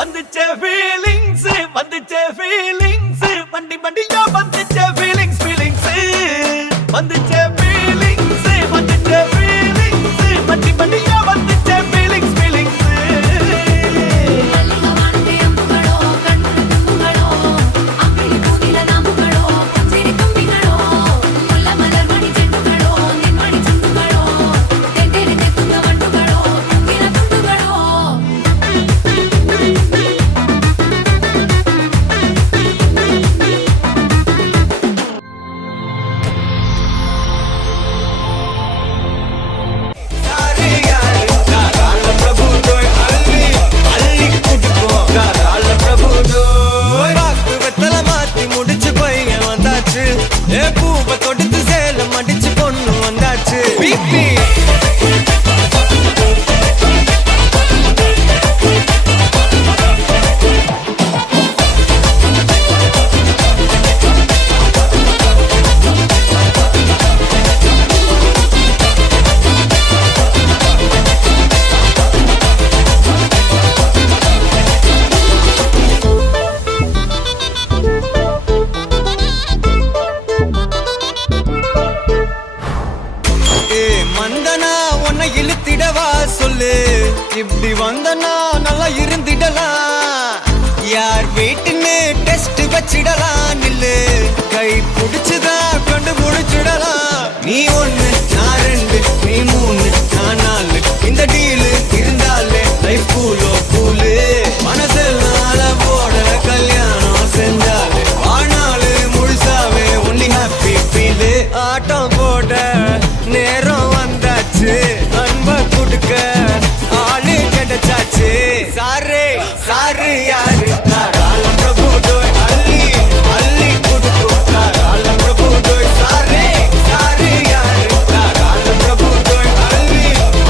வந்துச்சே feelings வந்துச்சே feelings வண்டி வண்டியா வந்துச்சே feelings வந்துச்சே feelings வந்துச்சே feelings வண்டி வண்டியா வந்துச்சே ஃபீலிங்ஸ் பூவை தொடுத்து சேலம் அடிச்சு பொண்ணு வந்தாச்சு வந்தனா உன்னை இழுத்திடவா சொல்லு இப்படி வந்தனா நல்லா இருந்திடலாம் யார் வீட்டுன்னு டெஸ்ட் வச்சிடலாம் நில்லு கை பிடிச்சுதா கண்டு முடிச்சிடலாம் நீ ஒண்ணு நான் ரெண்டு நீ மூணு நான் நாலு இந்த டீலு இருந்தாலே லைஃப் கூலோ கூலு மனசெல்லாம் அளவோட கல்யாணம் செஞ்சாலே ஆனாலு முழுசாவே ஒன்லி ஹாப்பி ஃபீலு ஆட்டம் போட நேரம் அன்ப கொடுக்க ஆளு கிடைச்சாச்சு சாரு சாரு யாரு காலம் பிரபு டோய் அள்ளி அள்ளி கொடுக்கும் காலம் பிரபு டோய் சாரு சாரு யாரு காலம் பிரபு டோய் அள்ளி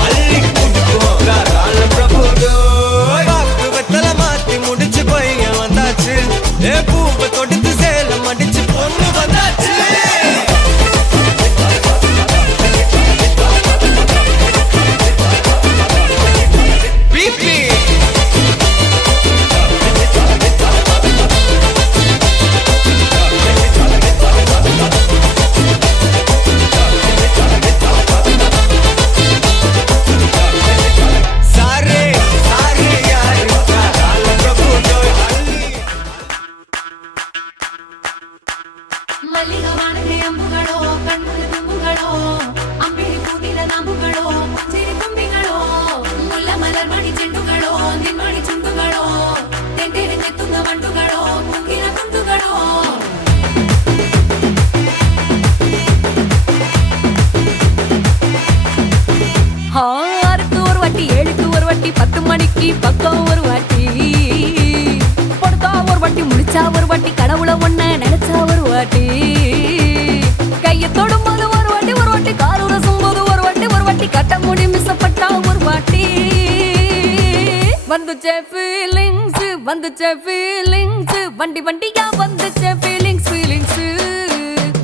அள்ளி கொடுக்கும் காலம் பிரபு டோய் பாக்கு வெத்தல மாத்தி முடிச்சு பையன் வந்தாச்சு பூவை தொடுத்து சேலம் அடிச்சு பொண்ணு வந்தாச்சு பக்கம் ஒரு வாட்டி படுத்தா ஒரு வாட்டி முடிச்சா ஒரு வாட்டி கடவுளை ஒன்ன நினைச்சா ஒரு வாட்டி கைய தொடும்போது ஒரு வாட்டி கால் உரசும் போது ஒரு வாட்டி கட்ட முடி மிசப்பட்டா ஒரு வாட்டி வந்துச்சே ஃபீலிங்ஸ் வண்டி வண்டியா வந்துச்சே ஃபீலிங்ஸ்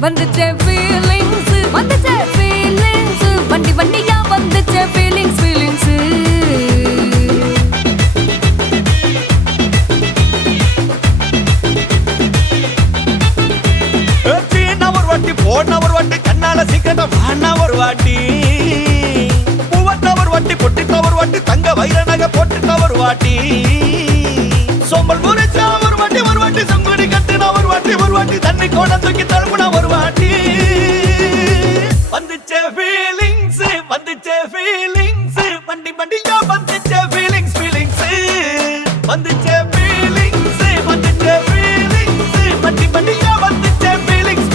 வந்துச்சே ஃபீலிங்ஸ் வண்டி வண்டியா வந்துச்சே ஃபீலிங்ஸ் போன ஒரு வாட்டி கண்ணால சீக்கிரமா வானா ஒரு வாட்டி பூவத்த ஒரு வாட்டி பொட்டித்த ஒரு வாட்டி தங்க வைர நகை போட்டுட்ட ஒரு வாட்டி சோம்பல் முறைச்சா ஒரு வாட்டி சங்குடி கட்டுனா ஒரு வாட்டி தண்ணி கோண தூக்கி தழுப்புனா ஒரு வாட்டி வந்துச்சே ஃபீலிங்ஸ் வண்டி வண்டியா வந்துச்சே ஃபீலிங்ஸ் வந்துச்சே ஃபீலிங்ஸ் வண்டி வண்டியா வந்துச்சே ஃபீலிங்ஸ்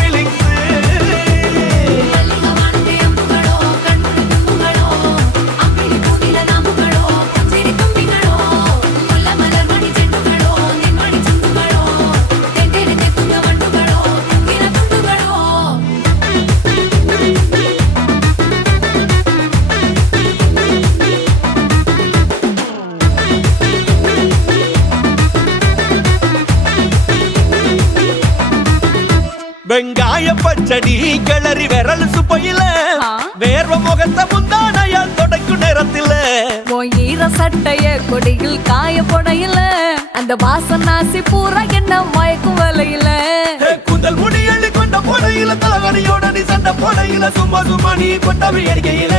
வெங்காய பச்சடி கிளறி விரல் சுப்பையில வேர்வ முகத்தை முந்தானையால் தொடக்கும் நேரத்தில் ஈர சட்டைய கொடியில் காய பொடையில அந்த வாசனாசி பூரா என்ன மயக்கும் வலையில கூந்தல் முடி அள்ளி கொண்ட போடையில தலகடியோட நீ சண்டை போடையில சும்மா சும்மா நீ கொண்டவி அடிக்கையில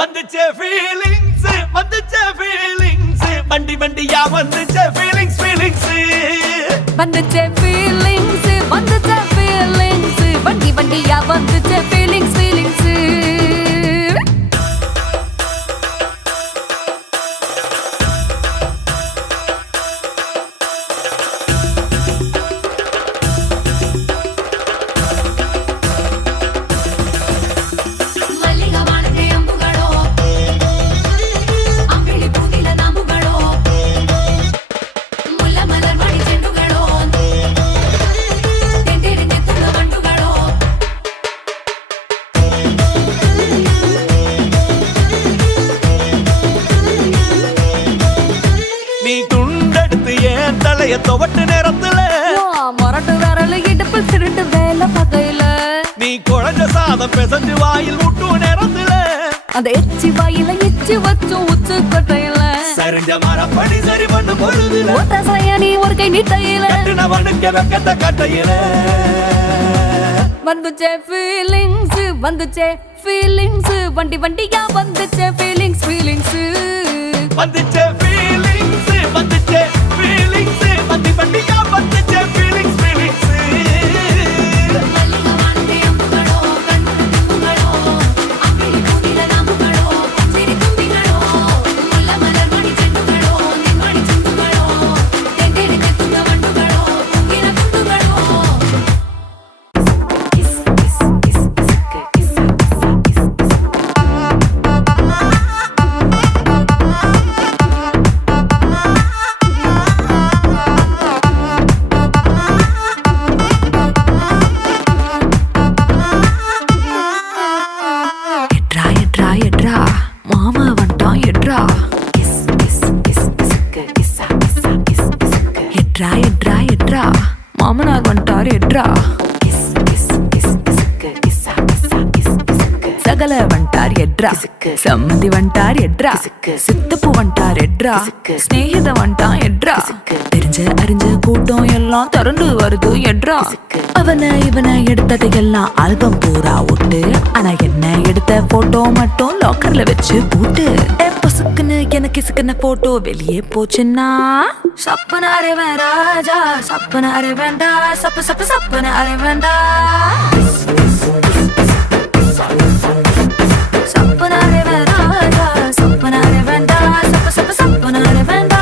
வந்துச்சே ஃபீலிங்ஸ் வந்துச்சே ஃபீலிங்ஸ் வண்டி வண்டியா வந்துச்சே ஃபீலிங்ஸ் ஃபீலிங்ஸ் வந்துச்சே ஃபீலிங்ஸ் வந்துச்சே ஃபீலிங்ஸ் வண்டி வண்டியா வந்துச்சே ஃபீலிங்ஸ் ஃபீலிங்ஸ் நீ துண்டெடுத்து ஏன் தலைய துவட்டு நேரத்துல மொரட்டு விரல் இடுப்பில் திருட்டு வேலை பகையில நீ குழஞ்ச சாதம் பிசைஞ்சு வாயில் விட்டு நேரத்துல அந்த எச்சி வாயில எச்சி வச்சு உச்சு கொட்டையில சரிஞ்ச மரப்படி சரி பண்ணு பொழுதுல ஓட்ட சாய நீ ஒரு கை நீட்டையில கட்டுனவனுக்கு வெக்கத்த கட்டையில வந்துச்சே ஃபீலிங்ஸ் வந்துச்சே ஃபீலிங்ஸ் வண்டி வண்டியா வந்துச்சே ஃபீலிங்ஸ் ஃபீலிங்ஸ் வந்துச்சே ஃபீலிங்ஸ் வந்துச்சே ஃபீலிங்ஸ் வண்டி வண்டியா வந்துச்சே ஃபீலிங்ஸ் ஃபீலிங்ஸ் மாமனார் வந்துட்டாரு எட்ரா சகல வந்துட்டார் எட்ரா சம்மதி வந்துட்டார் எட்ரா சித்தப்பு வந்துட்டார் எட்ரா ஸ்நேகித வந்துட்டான் எட்ரா தெரிஞ்ச அறிஞ்ச கூட்டம் எல்லாம் திரண்டு வருது எட்ரா அவனை இவனை எடுத்தது எல்லாம் ஆல்பம் பூரா விட்டு ஆனா என்ன எடுத்த போட்டோ மட்டும் லாக்கர்ல வச்சு போட்டு பொசுக்குன்னு எனக்கு இசுக்குன போட்டோ வெளியே போச்சுன்னா சப்பன அரைவன் ராஜா சப்பன அரைவேண்டா சப்பு சப்பு சப்பன அரைவேண்டா சப்பன அரைவன் ராஜா சப்பன அரைவேண்டா சப்பு சப்பு சப்பன அரைவேண்டா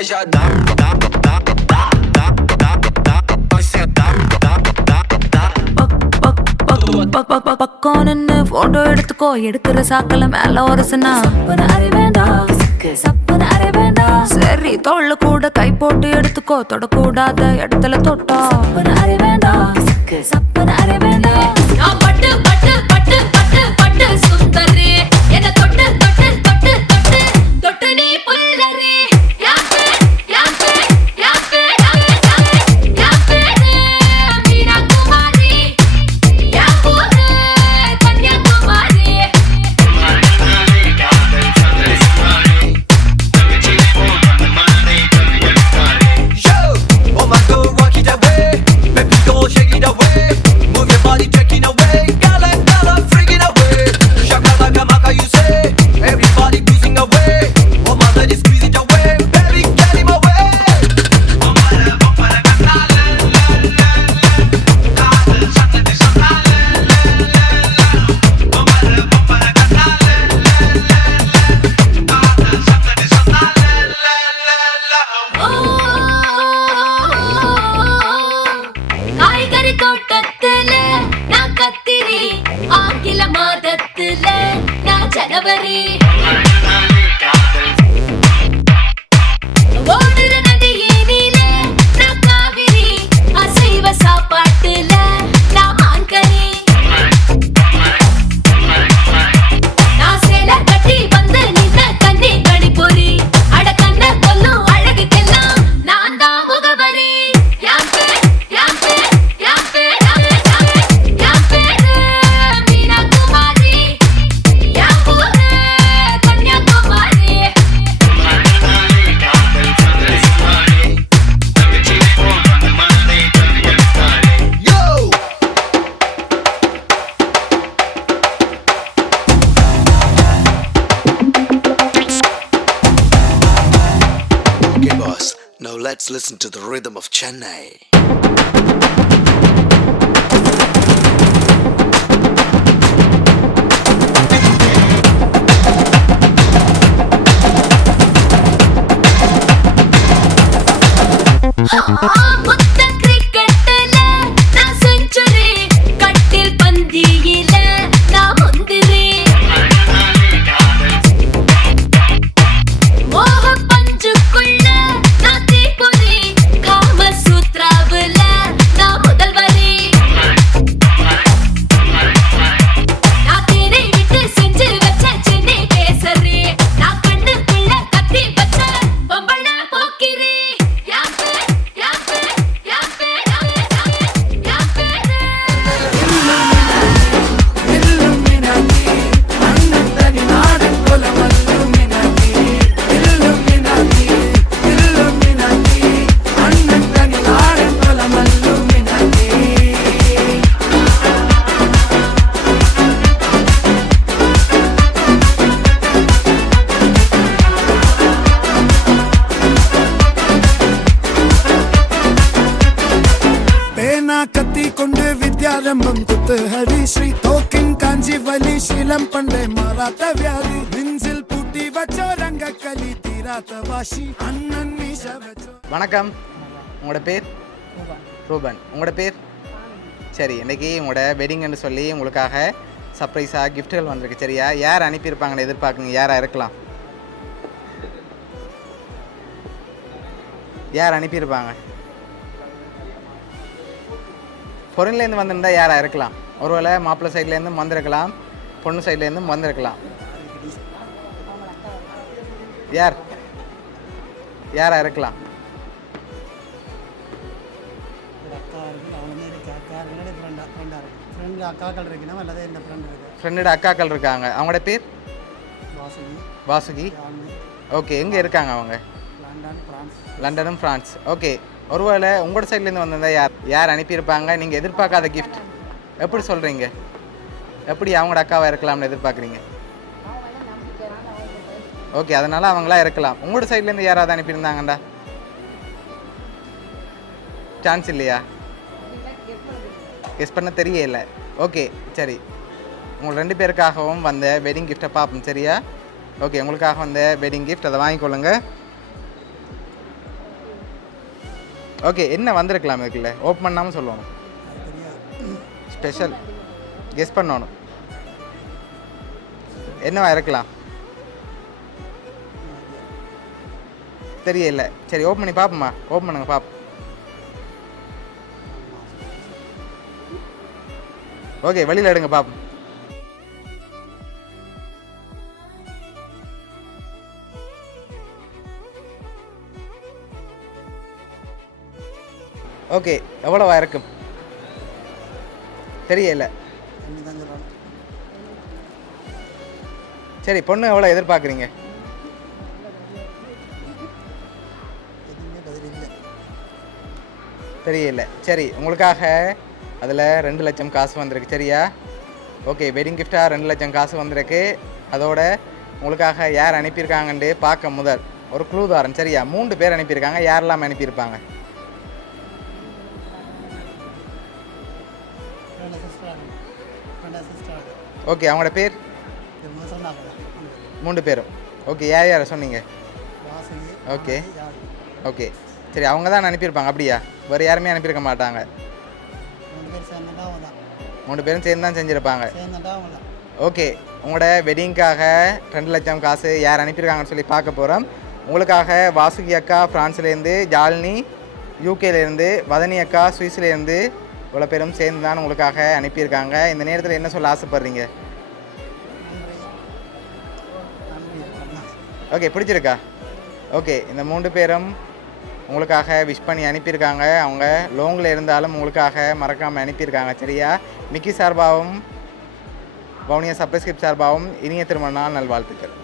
Já dá, dá, dá, dá, dá, dá, dá, vai sentar, dá, dá, dá. பக்கம் நின்னு போட்டோ எடுத்துக்கோ எடுக்கிற சாக்கல மேல ஒரு சின்ன சப்பன அரைவேண்டா சப்பன அரைவேண்டா சரி தோல்ல கூட கை போட்டு எடுத்துக்கோ தொடக்கூடாத இடத்துல தொட்டா சப்பன அரைவேண்டா சப்பன அரைவேண்டா பட்டு பட்டு பட்டு பட்டு பட்டு சுந்தரி என்ன தொட்டு தொட்டு தொட்டு தொட்டு தொட்டு நீ புல்லரி Shake it away, Let's listen to the rhythm of Chennai. முத்த கிரிக்கெட்ல நான் செஞ்சுரி கட்டில் பந்தியில நான் முந்திரி மோக பஞ்சுக்குள்ள நான் தீபொறி காம சூத்ராவுல நான் முதல்வரி நான் தேனை விட்டு செஞ்சு வச்ச சென்னை கேசரி நான் கண்ணுக்குள்ள கத்தி வச்ச பொம்பள போக்கிரி கத்தி கொண்டு வித்யாரம்பம் குத்து ஹரி ஸ்ரீ தோக்கின் காஞ்சி வலி சீலம் பண்டை மாறாத்த வியாதி நெஞ்சில் பூட்டி வச்சோ ரங்க கலி தீராத்த வாசி அண்ணன் மீச வச்சோ. வணக்கம், உங்களோட பேர்? ரூபன். உங்களோட பேர்? சரி, இன்றைக்கி உங்களோட வெட்டிங்னு சொல்லி உங்களுக்காக சர்ப்ரைஸாக கிஃப்ட்டுகள் வந்திருக்கு. சரியா? யார் அனுப்பியிருப்பாங்கன்னு எதிர்பார்க்குங்க. யாராக இருக்கலாம்? யார் அனுப்பியிருப்பாங்க? பொருள்லேருந்து வந்திருந்தால் யாராக இருக்கலாம்? ஒருவேளை மாப்பிள்ளை சைட்லேருந்தும் வந்திருக்கலாம், பொண்ணு சைட்லேருந்தும் வந்திருக்கலாம். யாராக இருக்கலாம்? ஃப்ரெண்டோட அக்காக்கள் இருக்காங்க. அவங்களோட பேர்? வாசுகி. ஓகே, எங்கே இருக்காங்க அவங்க? லண்டனும் ஃப்ரான்ஸ். ஓகே, ஒருவேளை உங்களோட சைட்லேருந்து வந்திருந்தால் யார் அனுப்பியிருப்பாங்க? நீங்கள் எதிர்பார்க்காத கிஃப்ட் எப்படி சொல்கிறீங்க? எப்படி அவங்களோட அக்காவாக இருக்கலாம்னு எதிர்பார்க்குறீங்க? ஓகே, அதனால் அவங்களா இருக்கலாம். உங்களோட சைட்லேருந்து யாராவது அனுப்பியிருந்தாங்கண்டா? சான்ஸ் இல்லையா? கெஸ் பண்ண தெரியல. ஓகே, சரி, உங்கள் 2 பேருக்காகவும் வந்த வெட்டிங் கிஃப்ட்டை பார்ப்போம். சரியா? ஓகே, உங்களுக்காக வந்த வெட்டிங் கிஃப்ட், அதை வாங்கிக்கொள்ளுங்க. ஓகே, என்ன வந்திருக்கலாம்? இருக்குல்ல, ஓப்பன் பண்ணாமல் சொல்லணும். ஸ்பெஷல் கெஸ் பண்ணணும். என்னவா இருக்கலாம்? தெரியல. சரி, ஓப்பன் பண்ணி பார்ப்போம்மா. ஓப்பன் பண்ணுங்க பார்ப்போம். ஓகே, வெளியில் எடுங்க பார்ப்போம். ஓகே, எவ்வளோவா இருக்கும்? தெரியல. சரி, பொண்ணு எவ்வளோ எதிர்பார்க்குறீங்க? தெரியல. சரி, உங்களுக்காக அதில் 2 லட்சம் காசு வந்திருக்கு. சரியா? ஓகே, வெட்டிங் கிஃப்டாக 2 லட்சம் காசு வந்திருக்கு. அதோட உங்களுக்காக யார் அனுப்பியிருக்காங்கன்ட்டு பார்க்க முதல் ஒரு க்ளூ தாரன். சரியா? 3 பேர் அனுப்பியிருக்காங்க. யாரெல்லாம் அனுப்பியிருப்பாங்க? ஓகே, அவங்களோட பேர்? 3 பேரும். ஓகே, யார் சொன்னீங்க? ஓகே ஓகே, சரி, அவங்க தான் அனுப்பியிருப்பாங்க. அப்படியா? வேறு யாருமே அனுப்பியிருக்க மாட்டாங்க. 3 பேரும் சேர்ந்து தான் செஞ்சுருப்பாங்க. ஓகே, உங்களோட வெட்டிங்காக 2 லட்சம் காசு யார் அனுப்பியிருக்காங்கன்னு சொல்லி பார்க்க போகிறோம். உங்களுக்காக வாசுகி அக்கா ஃப்ரான்ஸ்லேருந்து, ஜாலினி யூகேலேருந்து, வதனி அக்கா சுவிஸ்லேருந்து, இவ்வளோ பேரும் சேர்ந்து தான் உங்களுக்காக அனுப்பியிருக்காங்க. இந்த நேரத்தில் என்ன சொல்ல ஆசைப்பட்றீங்க? ஓகே, பிடிச்சிருக்கா? ஓகே, இந்த 3 பேரும் உங்களுக்காக விஷ் பண்ணி அனுப்பியிருக்காங்க. அவங்க லோங்கில் இருந்தாலும் உங்களுக்காக மறக்காமல் அனுப்பியிருக்காங்க. சரியா? மிக்கி சார்பாகவும் வவுனியா சப்ஸ்கிரிப்ட் சார்பாகவும் இனிய திருமண நாள் நல்வாழ்த்துக்கள்.